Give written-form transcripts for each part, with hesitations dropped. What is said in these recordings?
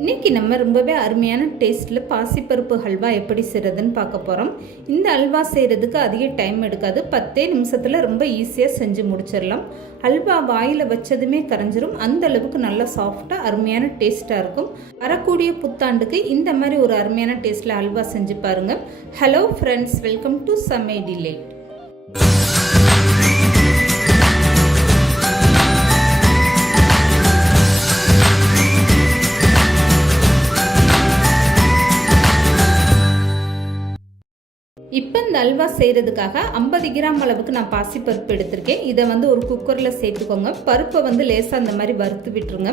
இன்றைக்கி நம்ம ரொம்பவே அருமையான டேஸ்ட்டில் பாசிப்பருப்பு ஹல்வா எப்படி செய்கிறதுன்னு பார்க்க போகிறோம். இந்த ஹல்வா செய்கிறதுக்கு அதிக டைம் எடுக்காது, 10 நிமிஷத்தில் ரொம்ப ஈஸியாக செஞ்சு முடிச்சிடலாம். ஹல்வா வாயில் வச்சதுமே கரைஞ்சிரும், அந்த அளவுக்கு நல்லா சாஃப்டாக அருமையான டேஸ்ட்டாக இருக்கும். வரக்கூடிய புத்தாண்டுக்கு இந்த மாதிரி ஒரு அருமையான டேஸ்ட்டில் ஹல்வா செஞ்சு பாருங்கள். ஹலோ ஃப்ரெண்ட்ஸ், வெல்கம் டு சமே டிலேட். இப்போ இந்த அல்வா செய்கிறதுக்காக 50 கிராம் அளவுக்கு நான் பாசிப்பருப்பு எடுத்திருக்கேன். இதை ஒரு குக்கரில் சேர்த்துக்கோங்க. பருப்பை லேசாக அந்த மாதிரி வறுத்து விட்டுருங்க.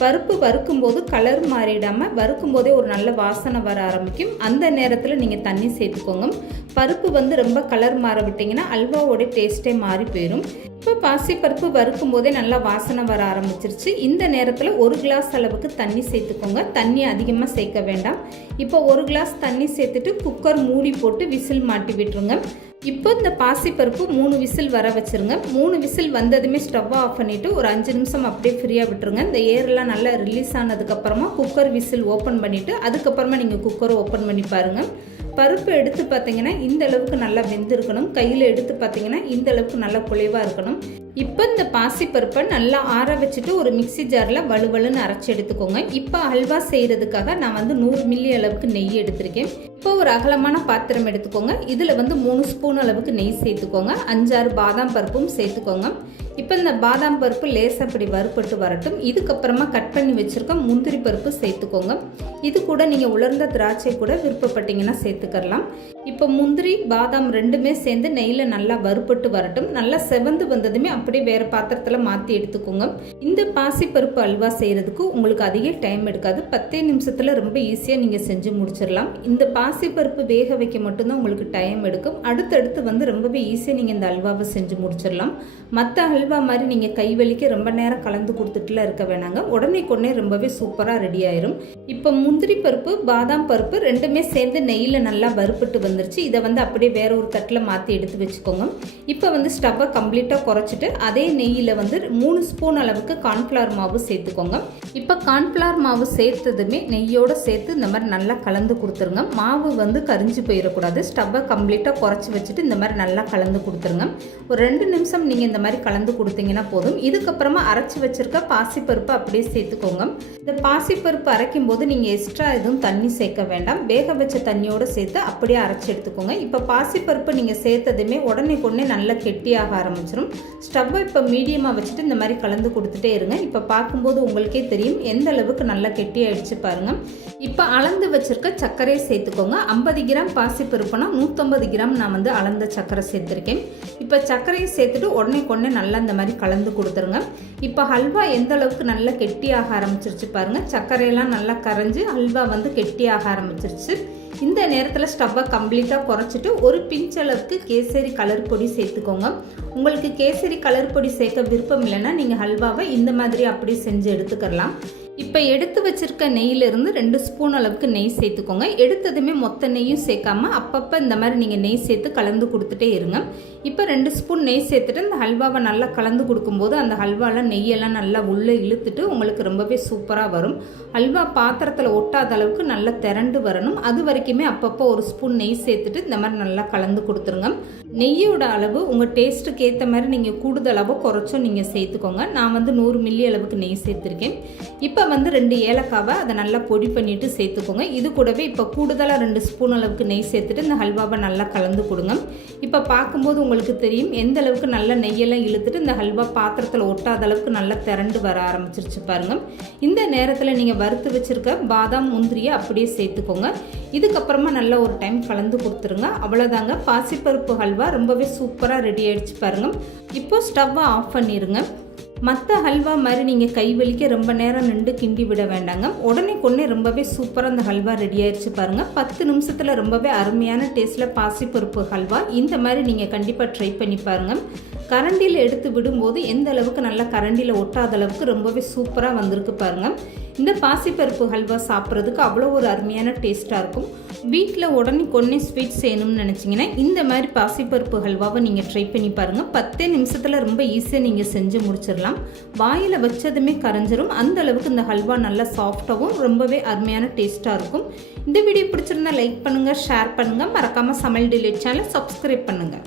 பருப்பு வறுக்கும்போது கலர் மாறிடாமல் வறுக்கும்போதே ஒரு நல்ல வாசனை வர ஆரம்பிக்கும். அந்த நேரத்தில் நீங்கள் தண்ணி சேர்த்துக்கோங்க. பருப்பு ரொம்ப கலர் மாற விட்டிங்கன்னா அல்வாவோட டேஸ்ட்டே மாறி போயிடும். இப்போ பாசிப்பருப்பு வறுக்கும் போதே நல்லா வாசனை வர ஆரம்பிச்சிருச்சு. இந்த நேரத்தில் 1 கிளாஸ் அளவுக்கு தண்ணி சேர்த்துக்கோங்க. தண்ணி அதிகமாக சேர்க்க வேண்டாம். இப்போ 1 கிளாஸ் தண்ணி சேர்த்துட்டு குக்கர் மூடி போட்டு விசில் மாட்டி விட்டுருங்க. இப்போ இந்த பாசிப்பருப்பு 3 விசில் வர வச்சுருங்க. 3 விசில் வந்ததுமே ஸ்டவ்வை ஆஃப் பண்ணிவிட்டு ஒரு 5 நிமிஷம் அப்படியே ஃப்ரீயாக விட்டுருங்க. இந்த ஏரெல்லாம் நல்லா ரிலீஸ் ஆனதுக்கப்புறமா குக்கர் விசில் ஓப்பன் பண்ணிவிட்டு அதுக்கப்புறமா நீங்கள் குக்கரை ஓப்பன் பண்ணி பாருங்கள். பருப்பு எடுத்து பார்த்தீங்கன்னா இந்த அளவுக்கு நல்லா வெந்திருக்கணும். கையில் எடுத்து பார்த்தீங்கன்னா இந்த அளவுக்கு நல்லா குழைவாக இருக்கணும். இப்போ இந்த பாசிப்பருப்பை நல்லா ஆற வச்சுட்டு ஒரு மிக்சி ஜாரில் வலுவலுன்னு அரைச்சி எடுத்துக்கோங்க. இப்போ ஹல்வா செய்கிறதுக்காக நான் 100 மில்லி அளவுக்கு நெய் எடுத்திருக்கேன். இப்போ ஒரு அகலமான பாத்திரம் எடுத்துக்கோங்க. இதில் 3 ஸ்பூன் அளவுக்கு நெய் சேர்த்துக்கோங்க. 5-6 பாதாம் பருப்பும் சேர்த்துக்கோங்க. இப்போ இந்த பாதாம் பருப்பு லேசாக அப்படி வறுப்பட்டு வரட்டும். இதுக்கப்புறமா கட் பண்ணி வச்சுருக்க முந்திரி பருப்பு சேர்த்துக்கோங்க. இது கூட நீங்கள் உலர்ந்த திராட்சை கூட விருப்பப்பட்டீங்கன்னா சேர்த்துக்கலாம். இப்போ முந்திரி பாதாம் ரெண்டுமே சேர்ந்து நெய்யில் நல்லா வறுப்பட்டு வரட்டும். நல்லா செவந்து வந்ததுமே அப்படியே வேறு பாத்திரத்தில் மாற்றி எடுத்துக்கோங்க. இந்த பாசிப்பருப்பு அல்வா செய்கிறதுக்கு உங்களுக்கு அதிக டைம் எடுக்காது. 10 நிமிஷத்தில் ரொம்ப ஈஸியாக நீங்கள் செஞ்சு முடிச்சிடலாம். இந்த பாசிப்பருப்பு வேக வைக்க மட்டும்தான் உங்களுக்கு டைம் எடுக்கும். அடுத்தடுத்து ரொம்பவே ஈஸியாக நீங்கள் இந்த அல்வாவை செஞ்சு முடிச்சிடலாம். மற்ற அல்வா மாதிரி நீங்கள் கை வலிக்க ரொம்ப நேரம் கலந்து கொடுத்துட்டுலாம் இருக்க வேணாங்க. உடனே ரொம்பவே சூப்பராக ரெடி ஆயிரும். இப்போ முந்திரி பருப்பு பாதாம் பருப்பு ரெண்டுமே சேர்ந்து நெய்யில் நல்லா வறுப்பட்டு வந்துருச்சு. இதை அப்படியே வேற ஒரு தட்டில் மாற்றி எடுத்து வச்சுக்கோங்க. இப்போ ஸ்டவ்வை கம்ப்ளீட்டாக குறைச்சிட்டு அதே நெய்யில் 3 ஸ்பூன் அளவுக்கு கார்ன்ஃப்ளவர் மாவு சேர்த்துக்கோங்க. இப்போ கார்ன்ஃப்ளவர் மாவு சேர்த்ததுமே நெய்யோடு சேர்த்து இந்த மாதிரி நல்லா கலந்து கொடுத்துருங்க. மாவு கரிஞ்சு போயிடக்கூடாது. ஸ்டவ்வை கம்ப்ளீட்டாக குறைச்சி வச்சுட்டு இந்த மாதிரி நல்லா கலந்து கொடுத்துருங்க. ஒரு 2 நிமிஷம் நீங்கள் இந்த மாதிரி கலந்து கொடுத்தீங்கன்னா போதும். இதுக்கப்புறமா அரைச்சி வச்சிருக்க பாசிப்பருப்பு அப்படியே சேர்த்துக்கோங்க. இந்த பாசிப்பருப்பு அரைக்கும் போது நீங்கள் எக்ஸ்ட்ரா எதுவும் தண்ணி சேர்க்க வேண்டாம். வேக வச்ச தண்ணியோடு சேர்த்து அப்படியே அரைச்சி எடுத்துக்கோங்க. இப்போ பாசிப்பருப்பு நீங்கள் சேர்த்ததுமே உடனே நல்லா கெட்டியாக ஆரம்பிச்சிடும். ஸ்டவ்வை இப்போ மீடியமாக வச்சுட்டு இந்த மாதிரி கலந்து கொடுத்துட்டே இருங்க. இப்போ பார்க்கும்போது உங்களுக்கே தெரியும் எந்த அளவுக்கு நல்லா கெட்டியாகிடுச்சு பாருங்கள். இப்போ அளந்து வச்சிருக்க சர்க்கரையை சேர்த்துக்கோங்க. 50 கிராம் பாசிப்பருப்புனா 150 கிராம் நான் அளந்த சர்க்கரை சேர்த்துருக்கேன். இப்போ சர்க்கரையை சேர்த்துட்டு உடனே நல்லா இந்த மாதிரி கலந்து கொடுத்துருங்க. இப்போ ஹல்வா எந்த அளவுக்கு நல்லா கெட்டியாக ஆரம்பிச்சிருச்சு பாருங்கள். சர்க்கரையெல்லாம் நல்லா கரைஞ்சி ஹல்வா கெட்டியாக ஆரம்பிச்சிருச்சு. இந்த நேரத்தில் ஸ்டவ்வை கம்ப்ளீட்டாக குறைச்சிட்டு ஒரு பிஞ்ச் அளவுக்கு கேசரி கலர் பொடி சேர்த்துக்கோங்க. உங்களுக்கு கேசரி கலர் பொடி சேர்க்க விருப்பம் இல்லைன்னா நீங்கள் ஹல்வாவை இந்த மாதிரி அப்படி செஞ்சு எடுத்துக்கலாம். இப்போ எடுத்து வச்சிருக்க நெய்யிலிருந்து 2 ஸ்பூன் அளவுக்கு நெய் சேர்த்துக்கோங்க. எடுத்ததுமே மொத்த நெய்யும் சேர்க்காம அப்பப்போ இந்த மாதிரி நீங்கள் நெய் சேர்த்து கலந்து கொடுத்துட்டே இருங்க. இப்போ 2 ஸ்பூன் நெய் சேர்த்துட்டு இந்த ஹல்வாவை நல்லா கலந்து கொடுக்கும்போது அந்த ஹல்வாவில் நெய்யெல்லாம் நல்லா உள்ளே இழுத்துட்டு உங்களுக்கு ரொம்பவே சூப்பராக வரும். ஹல்வா பாத்திரத்தில் ஒட்டாத அளவுக்கு நல்லா திரண்டு வரணும். அது வரைக்குமே அப்பப்போ 1 ஸ்பூன் நெய் சேர்த்துட்டு இந்த மாதிரி நல்லா கலந்து கொடுத்துருங்க. நெய்யோட அளவு உங்கள் டேஸ்ட்டுக்கு ஏற்ற மாதிரி நீங்கள் கூடுதலாவோ குறைச்சோ நீங்கள் சேர்த்துக்கோங்க. நான் 100 மில்லி அளவுக்கு நெய் சேர்த்துருக்கேன். இப்போ 2 ஏலக்காவை அதை நல்லா பொடி பண்ணிவிட்டு சேர்த்துக்கோங்க. இது கூடவே இப்போ கூடுதலாக 2 ஸ்பூன் அளவுக்கு நெய் சேர்த்துட்டு இந்த ஹல்வாவை நல்லா கலந்து கொடுங்க. இப்போ பார்க்கும்போது உங்களுக்கு தெரியும் எந்த அளவுக்கு நல்லா நெய்யெல்லாம் இழுத்துட்டு இந்த ஹல்வா பாத்திரத்தில் ஒட்டாத அளவுக்கு நல்லா திரண்டு வர ஆரம்பிச்சிருச்சு பாருங்கள். இந்த நேரத்தில் நீங்கள் வறுத்து வச்சுருக்க பாதாம் முந்திரியை அப்படியே சேர்த்துக்கோங்க. இதுக்கப்புறமா நல்லா ஒரு டைம் கலந்து கொடுத்துருங்க. அவ்வளோதாங்க, பாசிப்பருப்பு ஹல்வா ரொம்பவே சூப்பராக ரெடி ஆகிடுச்சு பாருங்கள். இப்போ ஸ்டவ்வை ஆஃப் பண்ணிடுங்க. மற்ற ஹல்வா மாதிரி நீங்கள் கை வலிக்க ரொம்ப நேரம் நின்று கிண்டி விட வேண்டாங்க. உடனே ரொம்பவே சூப்பராக அந்த ஹல்வா ரெடி ஆயிடுச்சு பாருங்கள். 10 நிமிஷத்தில் ரொம்பவே அருமையான டேஸ்ட்டில் பாசிப்பருப்பு ஹல்வா இந்த மாதிரி நீங்கள் கண்டிப்பாக ட்ரை பண்ணி பாருங்கள். கரண்டியில் எடுத்து விடும்போது எந்த அளவுக்கு நல்லா கரண்டியில் ஒட்டாத அளவுக்கு ரொம்பவே சூப்பராக வந்திருக்கு பாருங்கள். இந்த பாசிப்பருப்பு ஹல்வா சாப்பிட்றதுக்கு அவ்வளோ ஒரு அருமையான டேஸ்ட்டாக இருக்கும். வீட்டில் உடனே ஸ்வீட் செய்யணும்னு நினச்சிங்கன்னா இந்த மாதிரி பாசிப்பருப்பு ஹல்வாவை நீங்கள் ட்ரை பண்ணி பாருங்கள். 10 நிமிஷத்தில் ரொம்ப ஈஸியாக நீங்கள் செஞ்சு முடிச்சிடலாம். வச்சிடலாம். வாயில் வச்சதுமே கரைஞ்சிரும். அந்த அளவுக்கு இந்த ஹல்வா நல்லா சாஃப்டாகவும் ரொம்பவே அருமையான டேஸ்ட்டாக இருக்கும். இந்த வீடியோ பிடிச்சிருந்தா லைக் பண்ணுங்கள், ஷேர் பண்ணுங்கள். மறக்காமல் சமையல் டிலைட் சேனலை சப்ஸ்கிரைப் பண்ணுங்கள்.